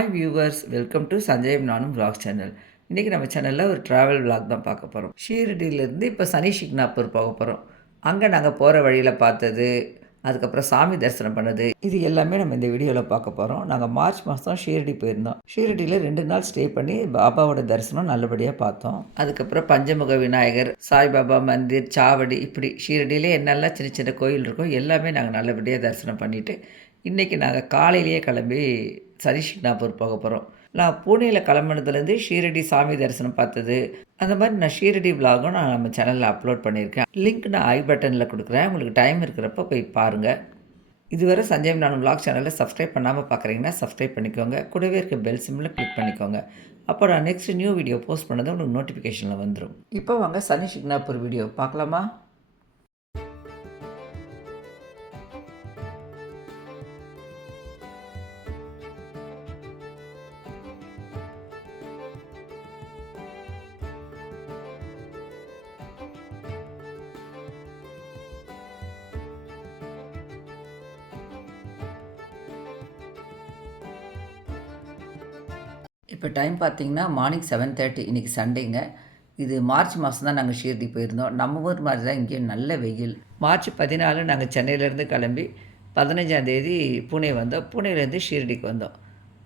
Hi viewers welcome to Sanjayam நானும் vlog channel இன்றைக்கி நம்ம சேனலில் ஒரு ட்ராவல் vlog தான் பார்க்க போகிறோம் ஷீரடியிலேருந்து இப்போ சனி ஷிக்னாப்பூர் போக போகிறோம் அங்கே நாங்கள் போகிற வழியில் பார்த்தது அதுக்கப்புறம் சாமி தரிசனம் பண்ணது இது எல்லாமே நம்ம இந்த வீடியோவில் பார்க்க போகிறோம் நாங்கள் மார்ச் மாதம் ஷீரடி போயிருந்தோம். ஷீரடியில் ரெண்டு நாள் ஸ்டே பண்ணி பாபாவோட தரிசனம் நல்லபடியாக பார்த்தோம். அதுக்கப்புறம் பஞ்சமுக விநாயகர் சாய்பாபா மந்திர் சாவடி இப்படி ஷீரடியிலே என்னெல்லாம் சின்ன சின்ன கோயில் இருக்கோ எல்லாமே நாங்கள் நல்லபடியாக தரிசனம் பண்ணிவிட்டு இன்றைக்கி நாங்கள் காலையிலேயே கிளம்பி சரிஷிக்னாப்பூர் போக போகிறோம் நான் பூனேயில் கிளம்புனதுலேருந்து ஷீரடி சாமி தரிசனம் பார்த்தது. அந்த மாதிரி நான் ஷீரடி விலாகும் நான் நம்ம சேனலில் அப்லோட் பண்ணியிருக்கேன். லிங்க் நான் ஐ பட்டனில் கொடுக்குறேன். உங்களுக்கு டைம் இருக்கிறப்ப போய் பாருங்கள் இதுவரை சஞ்சய் நானும் விலாக் சேனலில் சப்ஸ்கிரைப் பண்ணாமல் பார்க்குறீங்கன்னா சப்ஸ்கிரைப் பண்ணிக்கோங்க. கூடவே இருக்க பெல் சிம்மில் கிளிக் பண்ணிக்கோங்க. அப்போ நான் நெக்ஸ்ட் நியூ வீடியோ போஸ்ட் பண்ணது உங்களுக்கு நோட்டிஃபிகேஷனில் வந்துடும் இப்போ வாங்க சனி ஷிக்னாப்பூர் வீடியோ பார்க்கலாமா? இப்போ டைம் பார்த்தீங்கன்னா மார்னிங் செவன் தேர்ட்டி இன்றைக்கி சண்டேங்க இது மார்ச் மாதம் தான் நாங்கள் ஷீரடி போயிருந்தோம். நம்ம ஊர் மாதிரி தான் இங்கேயும் நல்ல வெயில். மார்ச் பதினாலு நாங்கள் சென்னையிலேருந்து கிளம்பி பதினஞ்சாந்தேதி புனே பூனே வந்தோம். புனேலேருந்து ஷீரடிக்கு வந்தோம்.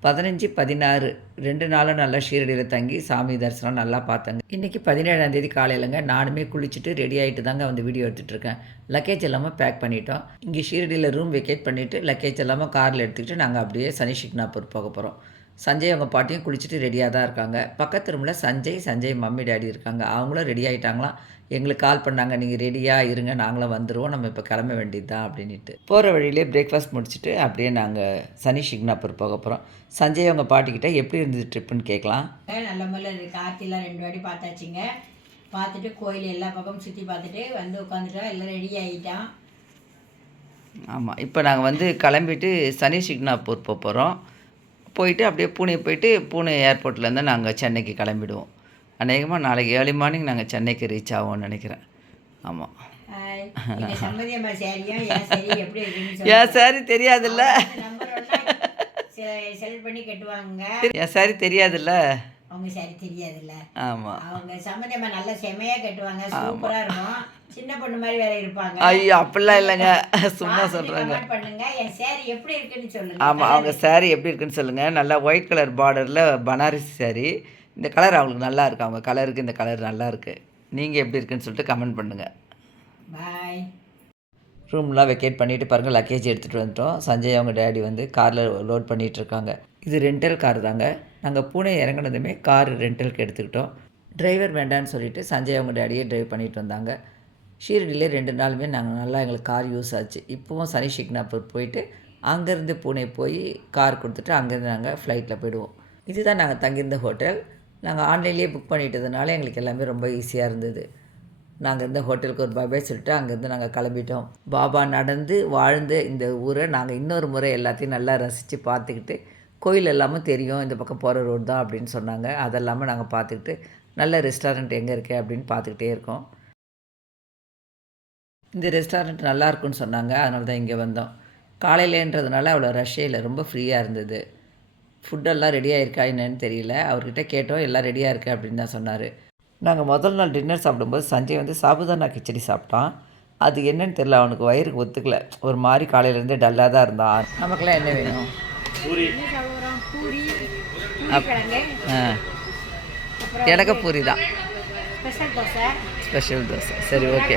பதினஞ்சு பதினாறு ரெண்டு நாளும் நல்லா ஷீரடியில் தங்கி சாமி தரிசனம் நல்லா பார்த்தாங்க. இன்றைக்கி பதினேழாந்தேதி காலையிலங்க நானுமே குளிச்சுட்டு ரெடி ஆகிட்டு தாங்க வந்து வீடியோ எடுத்துகிட்டு இருக்கேன். லக்கேஜ் எல்லாமே பேக் பண்ணிட்டோம். இங்கே ஷீரடியில் ரூம் வெக்கேட் பண்ணிவிட்டு லக்கேஜ் எல்லாமே காரில் எடுத்துக்கிட்டு நாங்கள் அப்படியே சனி ஷிக்னாப்பூர் போக போகிறோம் சஞ்சய் அவங்க பாட்டியும் குளிச்சுட்டு ரெடியாக தான் இருக்காங்க. பக்கத்து ரூமில் சஞ்சய் சஞ்சய் மம்மி டேடி இருக்காங்க. அவங்களும் ரெடி ஆகிட்டாங்களாம் எங்களுக்கு கால் பண்ணாங்க. நீங்கள் ரெடியாக இருங்க. நாங்களும் வந்துடுவோம் நம்ம இப்போ கிளம்ப வேண்டியது தான் அப்படின்ட்டு போகிற வழியிலே பிரேக்ஃபாஸ்ட் முடிச்சுட்டு அப்படியே நாங்கள் சனி ஷிக்னாப்பூர் போக போகிறோம் சஞ்சய் அவங்க பாட்டிக்கிட்ட எப்படி இருந்தது ட்ரிப்புன்னு கேட்கலாம். நல்ல முறையில் கார்த்திலாம் ரெண்டு வாட்டி பார்த்தாச்சுங்க. பார்த்துட்டு கோயில் எல்லா பக்கமும் சுற்றி பார்த்துட்டு வந்து உட்காந்துட்டோம் எல்லாம் ரெடி ஆகிட்டான் ஆமாம் இப்போ நாங்கள் வந்து கிளம்பிட்டு சனி ஷிக்னாப்பூர் போக போகிறோம் போயிட்டு அப்படியே பூனே போயிட்டு பூனே ஏர்போர்ட்லேருந்து நாங்கள் சென்னைக்கு கிளம்பிடுவோம். அநேகமாக நாளைக்கு ஏர்லி மார்னிங் நாங்கள் சென்னைக்கு ரீச் ஆகும்னு நினைக்கிறேன். ஆமாம் என் சரி தெரியாதுல்ல. என் சாரி தெரியாதுல்ல. அவங்க சரி தெரியாதுல்ல. ஆமாம் அவங்க சம்பந்தியம்மா நல்லா செமையாக கட்டுவாங்க சூப்பராக இருக்கும். சின்ன பொண்ணு மாதிரி வேற இருப்பாங்க. ஐயோ அப்படிலாம் இல்லைங்க. சும்மா சொல்கிறாங்க பண்ணுங்க. என் சேரி எப்படி இருக்குன்னு சொல்லுங்க. ஆமாம் அவங்க saree எப்படி இருக்குன்னு சொல்லுங்கள் நல்லா ஒயிட் கலர் பார்டரில் பனாரசி saree. இந்த கலர் அவங்களுக்கு நல்லா இருக்கு? அவங்க கலருக்கு இந்த கலர் நல்லா இருக்குது நீங்கள் எப்படி இருக்குன்னு சொல்லிட்டு கமெண்ட் பண்ணுங்கள் பாய் ரூம்லாம் வெக்கேட் பண்ணிட்டு பாருங்கள் லக்கேஜ் எடுத்துகிட்டு வந்துட்டோம். சஞ்சய் அவங்க டேடி வந்து காரில் லோட் பண்ணிகிட்டு இருக்காங்க. இது ரெண்டல் கார் தாங்க. நாங்கள் பூனே இறங்குனதுமே கார் ரெண்டலுக்கு எடுத்துக்கிட்டோம். டிரைவர் வேண்டான்னு சொல்லிவிட்டு சஞ்சய் அவங்க டேடியே டிரைவ் பண்ணிட்டு வந்தாங்க. ஷீரடியிலே ரெண்டு நாளுமே நாங்கள் நல்லா எங்களுக்கு கார் யூஸ் ஆச்சு. இப்போவும் சனி ஷிக்னாப்பூர் போயிட்டு அங்கேருந்து பூனே போய் கார் கொடுத்துட்டு அங்கேருந்து நாங்கள் ஃப்ளைட்டில் போயிடுவோம். இதுதான் நாங்கள் தங்கியிருந்த ஹோட்டல் நாங்கள் ஆன்லைன்லேயே புக் பண்ணிட்டதுனால எங்களுக்கு எல்லாமே ரொம்ப ஈஸியாக இருந்தது. நாங்கள் இருந்த ஹோட்டலுக்கு ஒரு பாபாய் சொல்லிட்டு அங்கேருந்து நாங்கள் கிளம்பிட்டோம். பாபா நடந்து வாழ்ந்த இந்த ஊரை நாங்கள் இன்னொரு முறை எல்லாத்தையும் நல்லா ரசித்து பார்த்துக்கிட்டு கோயில் எல்லாமும் தெரியும் இந்த பக்கம் போகிற ரோடு தான் அப்படின்னு சொன்னாங்க. அதெல்லாமே நாங்கள் பார்த்துக்கிட்டு நல்ல ரெஸ்டாரண்ட் எங்கே இருக்கே? அப்படின்னு பார்த்துக்கிட்டே இருக்கோம். இந்த ரெஸ்டாரண்ட் நல்லாயிருக்குன்னு சொன்னாங்க. அதனால தான் இங்கே வந்தோம். காலையிலேன்றதுனால அவ்வளோ ரஷ்ஷே இல்லை. ரொம்ப ஃப்ரீயாக இருந்தது. ஃபுட்டெல்லாம் ரெடியாக இருக்கா என்னன்னு தெரியல. அவர்கிட்ட கேட்டோம் எல்லாம் ரெடியாக இருக்குது அப்படின்னு தான் சொன்னார். நாங்கள் முதல் நாள் டின்னர் சாப்பிடும்போது சஞ்சய் வந்து சாபுதானா கிச்சடி சாப்பிட்டான். அது என்னன்னு தெரில அவனுக்கு வயிறுக்கு ஒத்துக்கல. ஒரு மாதிரி காலையிலேருந்தே டல்லாக தான் இருந்தான். நமக்கெல்லாம் என்ன வேணும்? எனக்கு பூரி தான். ஸ்பெஷல் தோசை. ஸ்பெஷல் தோசை. சரி ஓகே.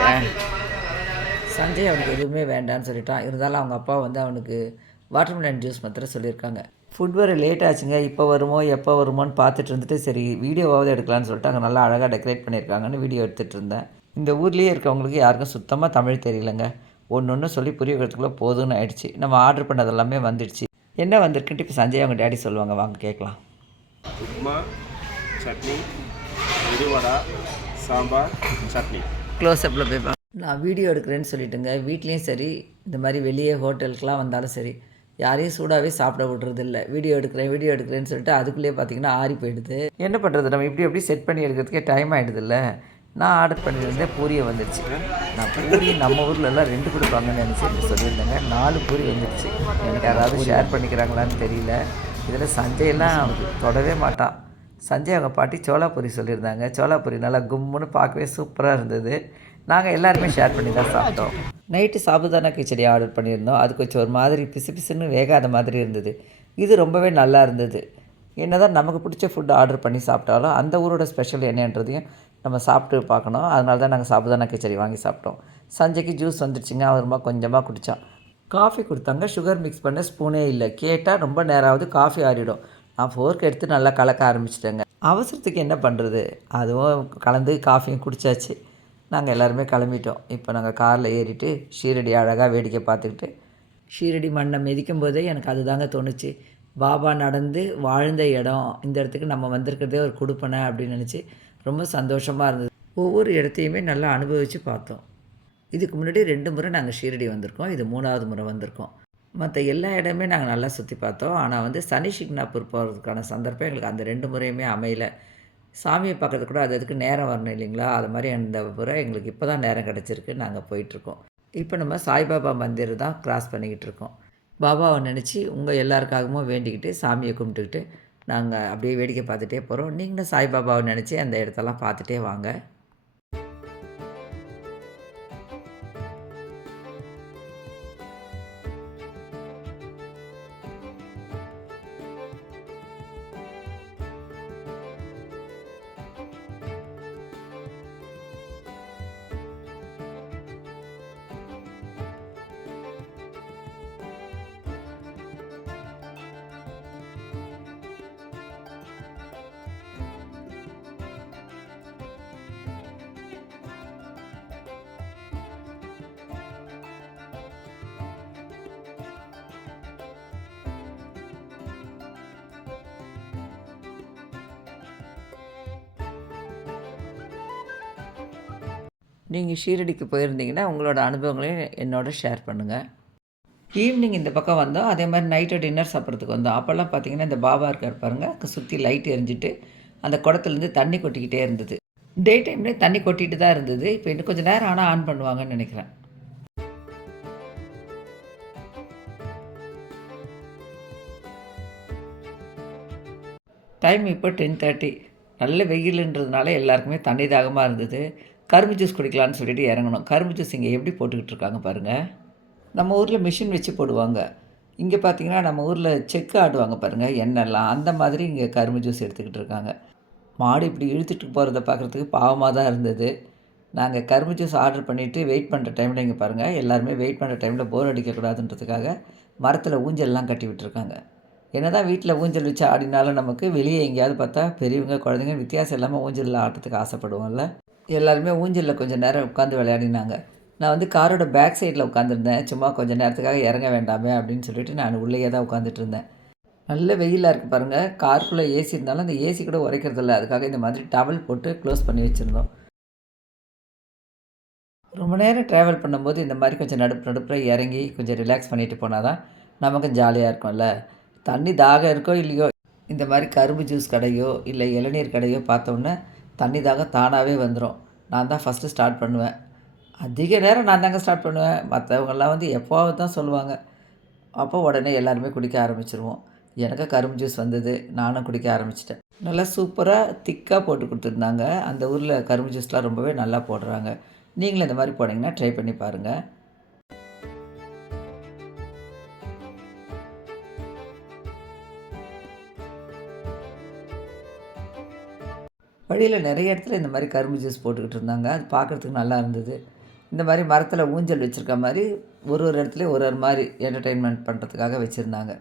சஞ்சய் அவனுக்கு எதுவுமே வேண்டான்னு சொல்லிட்டான். இருந்தாலும் அவங்க அப்பா வந்து அவனுக்கு வாட்டர்மெலன் ஜூஸ் மாத்திரம் சொல்லியிருக்காங்க. ஃபுட் வர லேட் ஆச்சுங்க. இப்போ வருமோ எப்போ வருமோன்னு பார்த்துட்டு இருந்துட்டு சரி வீடியோவாவது எடுக்கலான்னு சொல்லிட்டு அங்கே நல்லா அழகாக டெக்கரேட் பண்ணியிருக்காங்கன்னு வீடியோ எடுத்துகிட்டு இருந்தேன். இந்த ஊர்லேயே இருக்கவங்களுக்கு யாருக்கும் சுத்தமாக தமிழ் தெரியலங்க. ஒன்று ஒன்று சொல்லி புரிய வைக்கிறதுக்குள்ளே போதும்னு ஆயிடுச்சு. நம்ம ஆர்டர் பண்ணது எல்லாமே வந்துடுச்சு. என்ன வந்திருக்குன்ட்டு இப்போ சஞ்சய் அவங்க டேடி சொல்லுவாங்க. வாங்க கேட்கலாம். உப்மா சட்னி மெதுவடை சாம்பார் சட்னி. க்ளோஸ்அப்பில் போய் பா- நான் வீடியோ எடுக்கிறேன்னு சொல்லிட்டுங்க. வீட்லேயும் சரி இந்த மாதிரி வெளியே ஹோட்டலுக்கெலாம் வந்தாலும் சரி யாரையும் சூடாகவே சாப்பிட விடுறது இல்லை. வீடியோ எடுக்கிறேன் வீடியோ எடுக்கிறேன்னு சொல்லிட்டு அதுக்குள்ளேயே பார்த்தீங்கன்னா ஆறி போயிடுது. என்ன பண்ணுறது நம்ம இப்படி எப்படி செட் பண்ணி எடுக்கிறதுக்கே டைம் ஆகிடுதுல்ல நான் ஆர்டர் பண்ணியிருந்தேன் பூரியை வந்துடுச்சு நான் பூரி நம்ம ஊர்ல எல்லாம் ரெண்டு கொடுப்பாங்கன்னு நினச்சி சொல்லியிருந்தேங்க. நாலு பூரி வந்துடுச்சு எனக்கு யாராவது ஷேர் பண்ணிக்கிறாங்களான்னு தெரியல. இதில் சஞ்சய்லாம் அவரு தொடவே மாட்டான். சஞ்சய் அவங்க பாட்டி சோளாபூரி சொல்லியிருந்தாங்க. சோளாபூரி நல்லா கும்முன்னு பார்க்கவே சூப்பராக இருந்தது. நாங்கள் எல்லாருமே ஷேர் பண்ணி தான் சாப்பிட்டோம். நைட்டு சாபுதானா கிச்சடி ஆர்டர் பண்ணியிருந்தோம். அது கொஞ்சம் ஒரு மாதிரி பிசு பிசுன்னு வேகாத மாதிரி இருந்தது. இது ரொம்பவே நல்லா இருந்தது. என்னதான் நமக்கு பிடிச்ச ஃபுட் ஆர்டர் பண்ணி சாப்பிட்டாலும் அந்த ஊரோட ஸ்பெஷல் என்னன்றதையும் நம்ம சாப்பிட்டு பார்க்கணும். அதனால தான் நாங்கள் சாபுதானா கிச்சடி வாங்கி சாப்பிட்டோம். சஞ்சய்க்கு ஜூஸ் வந்துடுச்சுங்க அவர் ரொம்ப கொஞ்சமாக குடித்தான் காஃபி கொடுத்தாங்க. சுகர் மிக்ஸ் பண்ண ஸ்பூனே இல்லை. கேட்டால் ரொம்ப நேரம் ஆகுது காஃபி ஆறிடும். நான் ஃபோர்க் எடுத்து நல்லா கலக்க ஆரம்பிச்சிட்டேங்க. அவசரத்துக்கு என்ன பண்ணுறது அதுவும் கலந்து காஃபியும் குடித்தாச்சு நாங்கள் எல்லாருமே கிளம்பிட்டோம். இப்போ நாங்கள் காரில் ஏறிட்டு ஷீரடி அழகாக வேடிக்கை பார்த்துக்கிட்டு ஷீரடி மண்ணை மிதிக்கும் போதே எனக்கு அதுதாங்க தோணுச்சு. பாபா நடந்து வாழ்ந்த இடம். இந்த இடத்துக்கு நம்ம வந்திருக்கிறதே ஒரு கொடுப்பனை அப்படின்னு நினச்சி ரொம்ப சந்தோஷமாக இருந்தது. ஒவ்வொரு இடத்தையுமே நல்லா அனுபவித்து பார்த்தோம். இதுக்கு முன்னாடி ரெண்டு முறை நாங்கள் ஷீரடி வந்திருக்கோம். இது மூணாவது முறை வந்திருக்கோம். மற்ற எல்லா இடமே நாங்கள் நல்லா சுற்றி பார்த்தோம். ஆனால் வந்து சனி சிக்னாப்பூர் போகிறதுக்கான சந்தர்ப்பம் எங்களுக்கு அந்த ரெண்டு முறையுமே அமையல. சாமியை பார்க்கறதுக்கு கூட அது அதுக்கு நேரம் வரணும் இல்லைங்களா? அது மாதிரி அந்த முறை எங்களுக்கு இப்போ தான் நேரம் கிடச்சிருக்கு. நாங்கள் போயிட்டுருக்கோம். இப்போ நம்ம சாய்பாபா மந்திர் தான் க்ராஸ் பண்ணிக்கிட்டு இருக்கோம். பாபாவை நினச்சி உங்கள் எல்லாருக்காகவும் வேண்டிக்கிட்டு சாமியை கும்பிட்டுக்கிட்டு நாங்கள் அப்படியே வேடிக்கை பார்த்துட்டே போகிறோம் நீங்களும் சாய்பாபாவை நினச்சி அந்த இடத்தெல்லாம் பார்த்துட்டே வாங்க. நீங்கள் ஷீரடிக்கு போயிருந்தீங்கன்னா உங்களோட அனுபவங்களையும் என்னோட ஷேர் பண்ணுங்கள் ஈவினிங் இந்த பக்கம் வந்தோம். அதே மாதிரி நைட்டு டின்னர் சாப்பிட்றதுக்கு வந்தோம். அப்போல்லாம் பார்த்தீங்கன்னா இந்த பாபா இருக்கார் பாருங்க அங்கே சுற்றி லைட் எரிஞ்சிட்டு அந்த குடத்துலேருந்து தண்ணி கொட்டிக்கிட்டே இருந்தது. டே டைம்லேயே தண்ணி கொட்டிகிட்டு தான் இருந்தது. இப்போ இன்னும் கொஞ்சம் நேரம் ஆனால் ஆன் பண்ணுவாங்கன்னு நினைக்கிறேன். டைம் இப்போ டென் தேர்ட்டி. நல்ல வெயிலுன்றதுனால எல்லாருக்குமே தண்ணி தாகமாக இருந்தது. கரும்பு ஜூஸ் குடிக்கலான்னு சொல்லிட்டு இறங்கணும். கரும்பு ஜூஸ் இங்கே எப்படி போட்டுக்கிட்டு இருக்காங்க பாருங்கள் நம்ம ஊரில் மிஷின் வச்சு போடுவாங்க. இங்கே பார்த்தீங்கன்னா நம்ம ஊரில் செக்கு ஆடுவாங்க பாருங்கள் எண்ணெய்லாம் அந்த மாதிரி இங்கே கரும்பு ஜூஸ் எடுத்துக்கிட்டு இருக்காங்க. மாடு இப்படி இழுத்துட்டு போகிறத பார்க்குறதுக்கு பாவமாக தான் இருந்தது. நாங்கள் கரும்பு ஜூஸ் ஆர்டர் பண்ணிவிட்டு வெயிட் பண்ணுற டைமில் இங்கே பாருங்கள் எல்லாருமே வெயிட் பண்ணுற டைமில் போர் அடிக்கக்கூடாதுன்றதுக்காக மரத்தில் ஊஞ்சல்லாம் கட்டி விட்டுருக்காங்க. என்ன தான் வீட்டில் ஊஞ்சல் வச்சு ஆடினாலும் நமக்கு வெளியே எங்கேயாவது பார்த்தா பெரியவங்க குழந்தைங்க வித்தியாசம் இல்லாமல் ஊஞ்சலில் ஆட்டத்துக்கு ஆசைப்படுவோம்ல. எல்லாருமே ஊஞ்சலில் கொஞ்சம் நேரம் உட்காந்து விளையாடினாங்க. நான் வந்து காரோட பேக் சைடில் உட்காந்துருந்தேன் சும்மா கொஞ்சம் நேரத்துக்காக இறங்க வேண்டாமே அப்படின்னு சொல்லிட்டு நான் உள்ளேயே தான் உட்காந்துட்டு இருந்தேன். நல்ல வெயிலாக இருக்குது பாருங்கள் காருக்குள்ளே ஏசி இருந்தாலும் அந்த ஏசி கூட உரைக்கிறது இல்லை. அதுக்காக இந்த மாதிரி டவல் போட்டு க்ளோஸ் பண்ணி வச்சுருந்தோம். ரொம்ப நேரம் ட்ராவல் பண்ணும்போது இந்த மாதிரி கொஞ்சம் நடுப்பு நடுப்புற இறங்கி கொஞ்சம் ரிலாக்ஸ் பண்ணிட்டு போனால் தான் நமக்கும் ஜாலியாக இருக்கும்ல. தண்ணி தாகம் இருக்கோ இல்லையோ இந்த மாதிரி கரும்பு ஜூஸ் கடையோ இல்லை இளநீர் கடையோ பார்த்தோன்னே தண்ணி தாகம் தானாகவே வந்துடும் நான் தான் ஃபஸ்ட்டு ஸ்டார்ட் பண்ணுவேன். அதிக நேரம் நான் தாங்க ஸ்டார்ட் பண்ணுவேன். மற்றவங்கெல்லாம் வந்து எப்போவது தான் சொல்லுவாங்க. அப்போ உடனே எல்லாருமே குடிக்க ஆரம்பிச்சிருவோம். எனக்கு கரும்பு ஜூஸ் வந்தது. நானும் குடிக்க ஆரம்பிச்சிட்டேன். நல்லா சூப்பராக திக்காக போட்டு கொடுத்துருந்தாங்க. அந்த ஊரில் கரும்பு ஜூஸ்லாம் ரொம்பவே நல்லா போடுறாங்க. நீங்களும் இந்த மாதிரி போனீங்கன்னா ட்ரை பண்ணி பாருங்கள் வழியில் நிறைய இடத்துல இந்த மாதிரி கரும்பு ஜூஸ் போட்டுக்கிட்டு இருந்தாங்க. அது பார்க்குறதுக்கு நல்லா இருந்தது. இந்த மாதிரி மரத்தில் ஊஞ்சல் வச்சுருக்க மாதிரி ஒரு ஒரு இடத்துலையும் ஒரு ஒரு மாதிரி என்டர்டெயின்மெண்ட் பண்ணுறதுக்காக வச்சுருந்தாங்க.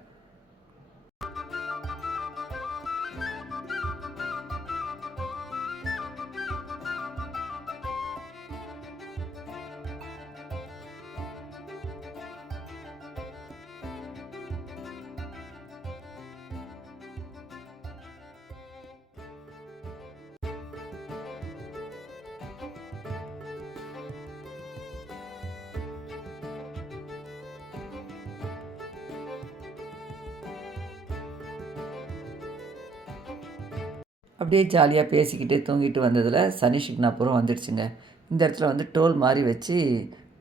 அப்படியே ஜாலியாக பேசிக்கிட்டே தூங்கிட்டு வந்ததில் சனி சிக்னாபுரம் வந்துடுச்சுங்க. இந்த இடத்துல வந்து டோல் மாதிரி வச்சு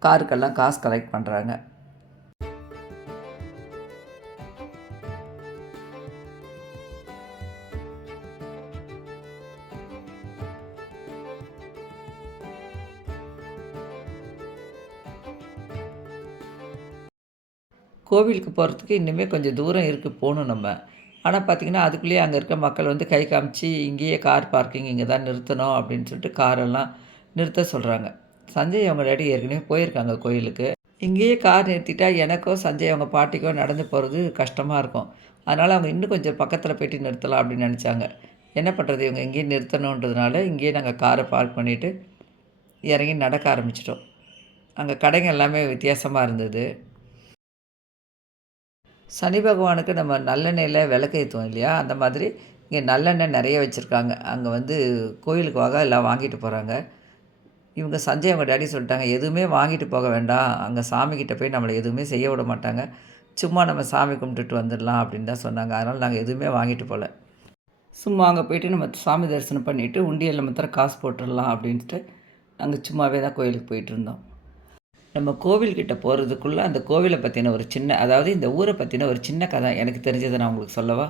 காருக்கெல்லாம் காசு கலெக்ட் பண்ணுறாங்க கோவிலுக்கு போகிறதுக்கு இன்னுமே கொஞ்சம் தூரம் இருக்குது போகணும் நம்ம. ஆனால் பார்த்திங்கன்னா அதுக்குள்ளேயே அங்கே இருக்க மக்கள் வந்து கை காமிச்சு இங்கேயே கார் பார்க்கிங் இங்கே தான் நிறுத்தணும் அப்படின்னு சொல்லிட்டு காரெல்லாம் நிறுத்த சொல்கிறாங்க சஞ்சய் அவங்க டேடி ஏற்கனவே போயிருக்காங்க கோயிலுக்கு. இங்கேயே கார் நிறுத்திட்டா எனக்கோ சஞ்சய் அவங்க பாட்டிக்கோ நடந்து போகிறது கஷ்டமாக இருக்கும். அதனால் அவங்க இன்னும் கொஞ்சம் பக்கத்தில் போய்ட்டு நிறுத்தலாம் அப்படின்னு நினச்சாங்க. என்ன பண்ணுறது இவங்க இங்கேயே நிறுத்தணுன்றதுனால இங்கேயே நாங்கள் காரை பார்க் பண்ணிவிட்டு இறங்கி நடக்க ஆரம்பிச்சிட்டோம். அங்கே கடைங்க எல்லாமே வித்தியாசமாக இருந்தது. சனி பகவானுக்கு நம்ம நல்லெண்ணெயில் விளக்கு ஏற்றுவோம் இல்லையா? அந்த மாதிரி இங்கே நல்லெண்ணெய் நிறைய வச்சுருக்காங்க. அங்கே வந்து கோயிலுக்கு எல்லாம் வாங்கிட்டு போகிறாங்க இவங்க சஞ்சய் அவங்க டேடி சொல்லிட்டாங்க எதுவுமே வாங்கிட்டு போக வேண்டாம். அங்கே சாமிக்கிட்ட போய் நம்மளை எதுவுமே செய்ய விட மாட்டாங்க. சும்மா நம்ம சாமி கும்பிட்டுட்டு வந்துடலாம் அப்படின்னு தான் சொன்னாங்க. அதனால் நாங்கள் எதுவுமே வாங்கிட்டு போகல சும்மா அங்கே போயிட்டு நம்ம சாமி தரிசனம் பண்ணிவிட்டு உண்டியலில் மாத்திரம் காசு போட்டுடலாம் அப்படின்ட்டு நாங்கள் சும்மாவே தான் கோயிலுக்கு போயிட்டு இருந்தோம். நம்ம கோவில்கிட்ட போகிறதுக்குள்ளே அந்த கோவிலை பற்றின ஒரு சின்ன அதாவது இந்த ஊரை பற்றின ஒரு சின்ன கதை எனக்கு தெரிஞ்சதை நான் உங்களுக்கு சொல்லவா?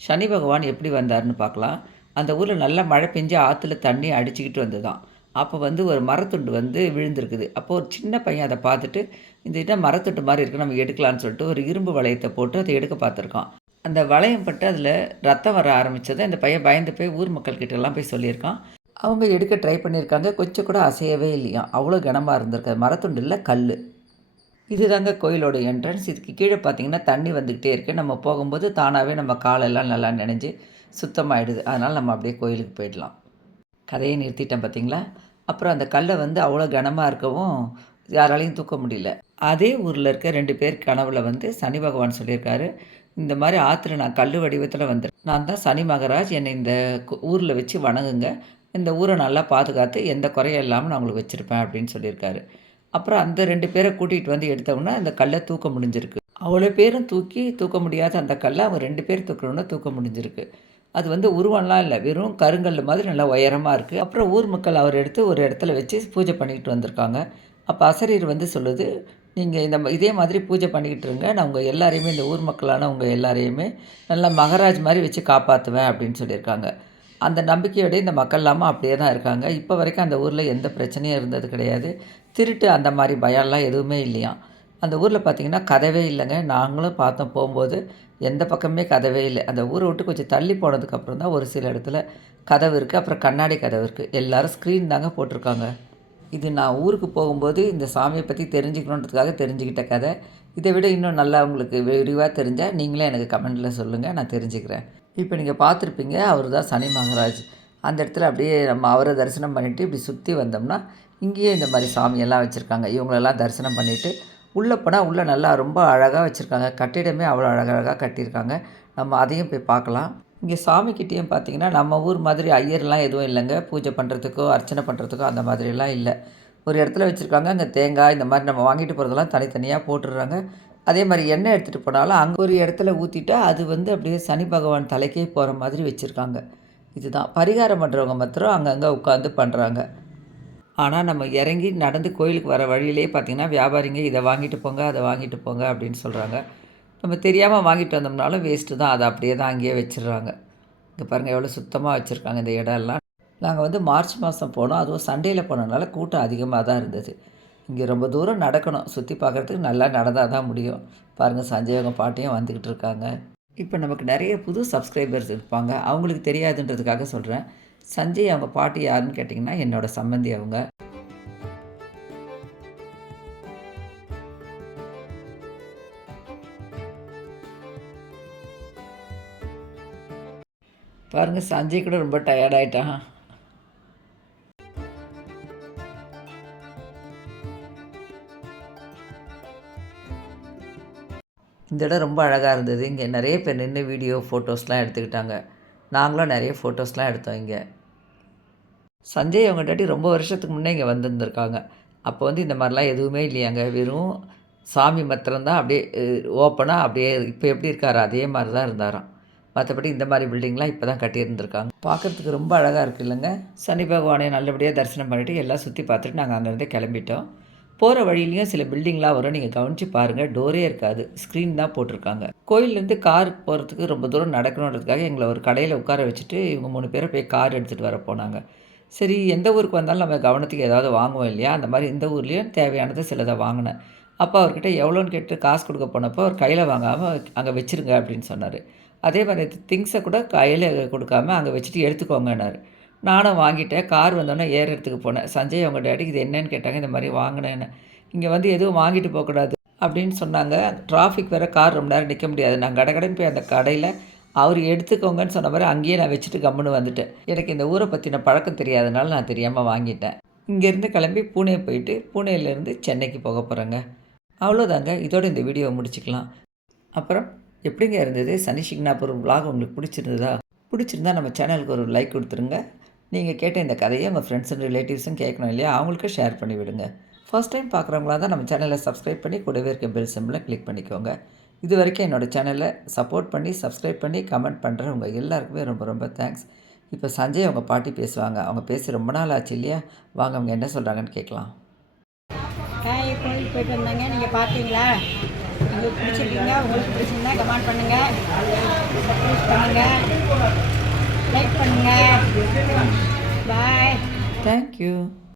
சனி பகவான் எப்படி வந்தாருன்னு பார்க்கலாம். அந்த ஊரில் நல்லா மழை பெஞ்சு ஆற்றுல தண்ணி அடிச்சுக்கிட்டு வந்ததாம் அப்போ வந்து ஒரு மரத்துண்டு வந்து விழுந்திருக்குது. அப்போ ஒரு சின்ன பையன் அதை பார்த்துட்டு இந்த இடம் மரத்துண்டு மாதிரி இருக்குது நம்ம எடுக்கலான்னு சொல்லிட்டு ஒரு இரும்பு வளையத்தை போட்டு அதை எடுக்க பார்த்துருக்கான். அந்த வளையம் பட்டு அதில் ரத்தம் வர ஆரம்பித்ததை அந்த பையன் பயந்து போய் ஊர் மக்கள்கிட்ட எல்லாம் போய் சொல்லியிருக்கான். அவங்க எடுக்க ட்ரை பண்ணியிருக்காங்க. கொஞ்சம் கூட அசையவே இல்லையா? அவ்வளோ கனமாக இருந்திருக்கு மரத்துண்டில் கல் கல் இதுதாங்க கோயிலோட என்ட்ரன்ஸ் இதுக்கு கீழே பார்த்தீங்கன்னா தண்ணி வந்துக்கிட்டே இருக்குது நம்ம போகும்போது தானாகவே நம்ம காலெல்லாம் நல்லா நினைஞ்சு சுத்தமாகிடுது அதனால் நம்ம அப்படியே கோயிலுக்கு போயிடலாம். கதையை நிறுத்திட்டேன் பார்த்தீங்களா? அப்புறம் அந்த கல்லை வந்து அவ்வளோ கனமாக இருக்கவும் யாராலையும் தூக்க முடியல. அதே ஊரில் இருக்க ரெண்டு பேர் கனவுல வந்து சனி பகவான் சொல்லியிருக்காரு. இந்த மாதிரி ஆற்றுல நான் கல் வடிவத்தில் வந்துடுறேன் நான் தான் சனி மகராஜ். என்னை இந்த ஊரில் வச்சு வணங்குங்க. இந்த ஊரை நல்லா பாதுகாத்து எந்த குறையும் இல்லாமல் நான் உங்களுக்கு வச்சுருப்பேன் அப்படின்னு சொல்லியிருக்காரு. அப்புறம் அந்த ரெண்டு பேரை கூட்டிகிட்டு வந்து எடுத்தோம்னா அந்த கல்லை தூக்க முடிஞ்சிருக்கு. அவ்வளோ பேரும் தூக்கி தூக்க முடியாத அந்த கல்லை அவங்க ரெண்டு பேர் தூக்கணுன்னா தூக்க முடிஞ்சிருக்கு. அது வந்து உருவம்லாம் இல்லை. வெறும் கருங்கல் மாதிரி நல்லா உயரமாக இருக்குது அப்புறம் ஊர் மக்கள் அவர் எடுத்து ஒரு இடத்துல வச்சு பூஜை பண்ணிக்கிட்டு வந்திருக்காங்க. அப்போ அசரீர் வந்து சொல்லுது நீங்கள் இந்த ம- இதே மாதிரி பூஜை பண்ணிக்கிட்டு இருங்க. நான் உங்கள் எல்லாரையுமே இந்த ஊர் மக்களான உங்கள் எல்லாரையுமே நல்லா மகராஜ் மாதிரி வச்சு காப்பாற்றுவேன் அப்படின்னு சொல்லியிருக்காங்க. அந்த நம்பிக்கையோடய இந்த மக்கள் இல்லாமல் அப்படியே தான் இருக்காங்க. இப்போ வரைக்கும் அந்த ஊரில் எந்த பிரச்சனையும் இருந்தது கிடையாது. திருட்டு அந்த மாதிரி பயம்லாம் எதுவுமே இல்லையாம் அந்த ஊரில் பார்த்தீங்கன்னா கதவே இல்லைங்க. நாங்களும் பார்த்தோம் போகும்போது எந்த பக்கமே கதவே இல்லை. அந்த ஊரை விட்டு கொஞ்சம் தள்ளி போனதுக்கப்புறம் தான் ஒரு சில இடத்துல கதவு இருக்குது அப்புறம் கண்ணாடி கதவு இருக்குது எல்லாரும் ஸ்க்ரீன் தாங்க போட்டிருக்காங்க. இது நான் ஊருக்கு போகும்போது இந்த சாமியை பற்றி தெரிஞ்சுக்கணுன்றதுக்காக தெரிஞ்சுக்கிட்ட கதை. இதை விட இன்னும் நல்லா உங்களுக்கு விரிவாக தெரிஞ்சால் நீங்களே எனக்கு கமெண்ட்டில் சொல்லுங்கள் நான் தெரிஞ்சுக்கிறேன். இப்போ நீங்கள் பார்த்துருப்பீங்க அவர் தான் சனி மகராஜ். அந்த இடத்துல அப்படியே நம்ம அவரை தரிசனம் பண்ணிவிட்டு இப்படி சுற்றி வந்தோம்னா இங்கேயே இந்த மாதிரி சாமியெல்லாம் வச்சுருக்காங்க. இவங்களெல்லாம் தரிசனம் பண்ணிவிட்டு உள்ளே போனால் உள்ளே நல்லா ரொம்ப அழகாக வச்சுருக்காங்க. கட்டிடமே அவ்வளோ அழகழகாக கட்டியிருக்காங்க. நம்ம அதையும் போய் பார்க்கலாம். இங்கே சாமிக்கிட்டேயும் பார்த்தீங்கன்னா நம்ம ஊர் மாதிரி ஐயர்லாம் எதுவும் இல்லைங்க. பூஜை பண்ணுறதுக்கோ அர்ச்சனை பண்ணுறதுக்கோ அந்த மாதிரிலாம் இல்லை. ஒரு இடத்துல வச்சுருக்காங்க. அங்கே தேங்காய் இந்த மாதிரி நம்ம வாங்கிட்டு போகிறதெல்லாம் தனித்தனியாக போட்டுடுறாங்க. அதே மாதிரி எண்ணெய் எடுத்துகிட்டு போனாலும் அங்கே ஒரு இடத்துல ஊற்றிட்டா அது வந்து அப்படியே சனி பகவான் தலைக்கே போகிற மாதிரி வச்சுருக்காங்க. இதுதான். பரிகாரம் பண்ணுறவங்க மாத்திரம் அங்கங்கே உட்காந்து பண்ணுறாங்க ஆனால் நம்ம இறங்கி நடந்து கோயிலுக்கு வர வழியிலே பார்த்திங்கன்னா வியாபாரிங்க இதை வாங்கிட்டு போங்க அதை வாங்கிட்டு போங்க அப்படின்னு சொல்கிறாங்க நம்ம தெரியாமல் வாங்கிட்டு வந்தோம்னாலும் வேஸ்ட்டு தான். அதை அப்படியே தான் அங்கேயே வச்சிடுறாங்க. இங்கே பாருங்கள் எவ்வளோ சுத்தமாக வச்சுருக்காங்க இந்த இடம்லாம் நாங்கள் வந்து மார்ச் மாதம் போனோம். அதுவும் சண்டேயில் போனதுனால கூட்டம் அதிகமாக தான் இருந்தது. இங்கே ரொம்ப தூரம் நடக்கணும். சுற்றி பார்க்குறதுக்கு நல்லா நடந்தால் தான் முடியும். பாருங்கள் சஞ்சய் அவங்க பாட்டியும் வந்துக்கிட்டு இருக்காங்க. இப்போ நமக்கு நிறைய புது சப்ஸ்கிரைபர்ஸ் இருப்பாங்க. அவங்களுக்கு தெரியாதுன்றதுக்காக சொல்கிறேன் சஞ்சய் அவங்க பாட்டி யாருன்னு கேட்டிங்கன்னா என்னோட சம்மந்தி அவங்க. பாருங்கள் சஞ்சய் கூட ரொம்ப டயர்ட் இந்த இடம் ரொம்ப அழகாக இருந்தது. இங்கே நிறைய பேர் நின்று வீடியோ ஃபோட்டோஸ்லாம் எடுத்துக்கிட்டாங்க. நாங்களும் நிறைய ஃபோட்டோஸ்லாம் எடுத்தோம் இங்கே. சஞ்சய் அவங்க டாட்டி ரொம்ப வருஷத்துக்கு முன்னே இங்கே வந்திருந்திருக்காங்க. அப்போ வந்து இந்த மாதிரிலாம் எதுவுமே இல்லையாங்க. வெறும் சாமி மாத்திரம்தான் அப்படியே ஓப்பனாக அப்படியே இப்போ எப்படி இருக்காரு அதே மாதிரி தான் இருந்தாராம். மற்றபடி இந்த மாதிரி பில்டிங்லாம் இப்போ தான் கட்டியிருந்திருக்காங்க. பார்க்குறதுக்கு ரொம்ப அழகாக இருக்குது இல்லைங்க. சனி பகவானை நல்லபடியாக தரிசனம் பண்ணிவிட்டு எல்லாம் சுற்றி பார்த்துட்டு நாங்கள் அங்கேருந்து கிளம்பிட்டோம். போகிற வழியிலையும் சில பில்டிங்லாம் வரும். நீங்கள் கவனித்து பாருங்கள் டோரே இருக்காது. ஸ்க்ரீன் தான் போட்டிருக்காங்க. கோயிலேருந்து கார் போகிறதுக்கு ரொம்ப தூரம் நடக்கணுன்றதுக்காக எங்களை ஒரு கடையில் உட்கார வச்சுட்டு இவங்க மூணு பேரை போய் கார் எடுத்துகிட்டு வர போனாங்க. சரி எந்த ஊருக்கு வந்தாலும் நம்ம கவனத்துக்கு ஏதாவது வாங்குவோம் இல்லையா? அந்த மாதிரி இந்த ஊர்லேயும் தேவையானது சிலதை வாங்கினேன். அப்போ அவர்கிட்ட எவ்வளோன்னு கேட்டு காசு கொடுக்க போனப்போ அவர் கையில் வாங்காமல் அங்கே வச்சுருங்க அப்படின்னு சொன்னார். அதே மாதிரி திங்ஸை கூட கையில் கொடுக்காம அங்கே வச்சுட்டு எடுத்துக்கோங்கன்னாரு. நானும் வாங்கிட்டேன். கார் வந்தோடனே ஏறுறதுக்கு போனேன். சஞ்சய் அவங்க டேடிக்கு இது என்னன்னு கேட்டாங்க இந்த மாதிரி வாங்கினேன்னு. இங்கே வந்து எதுவும் வாங்கிட்டு போகக்கூடாது அப்படின்னு சொன்னாங்க. டிராஃபிக் வேறு கார் ரொம்ப நேரம் நிற்க முடியாது. நான் கடகடன்னு போய் அந்த கடையில் அவர் எடுத்துக்கோங்கன்னு சொன்ன மாதிரி அங்கேயே நான் வச்சுட்டு கம்முன்னு வந்துட்டேன். எனக்கு இந்த ஊரை பற்றின பழக்கம் தெரியாதனால நான் தெரியாமல் வாங்கிட்டேன். இங்கேருந்து கிளம்பி பூனே போயிட்டு பூனேலேருந்து சென்னைக்கு போக போகிறேங்க அவ்வளோதாங்க இதோட இந்த வீடியோவை முடிச்சுக்கலாம். அப்புறம் எப்படிங்க இருந்தது? சனி சிக்னாப்பூர் விலாக் உங்களுக்கு பிடிச்சிருந்ததா? பிடிச்சிருந்தா நம்ம சேனலுக்கு ஒரு லைக் கொடுத்துருங்க. நீங்கள் கேட்ட இந்த கதையை உங்கள் ஃப்ரெண்ட்ஸ் அண்ட் ரிலேட்டிவ்ஸும் கேட்கணும் இல்லையா? அவங்களுக்கு ஷேர் பண்ணி விடுங்க. ஃபர்ஸ்ட் டைம் பார்க்குறவங்களா தான் நம்ம சேனலை சப்ஸ்கிரைப் பண்ணி கூடவே இருக்க பெல் சிம்பிளை கிளிக் பண்ணிக்கோங்க. இது வரைக்கும் என்னோடய சேனலை சப்போர்ட் பண்ணி சப்ஸ்கிரைப் பண்ணி கமெண்ட் பண்ணுற உங்கள் எல்லாருக்குமே ரொம்ப ரொம்ப தேங்க்ஸ் இப்போ சஞ்சய் அவங்க பாட்டி பேசுவாங்க. அவங்க பேசி ரொம்ப நாள் ஆச்சு இல்லையா? வாங்க அவங்க என்ன சொல்கிறாங்கன்னு கேட்கலாம். ஹாய் கோயிலுக்கு போயிட்டு வந்தாங்க. நீங்கள் பார்த்தீங்களா உங்களுக்கு பிடிச்சிருக்கீங்க உங்களுக்கு பிடிச்சிருந்தா கமெண்ட் பண்ணுங்கள் சப்ஸ்கிரைப் பண்ணுங்கள் லைக் பண்ணுங்கள் பாய் தேங்க்யூ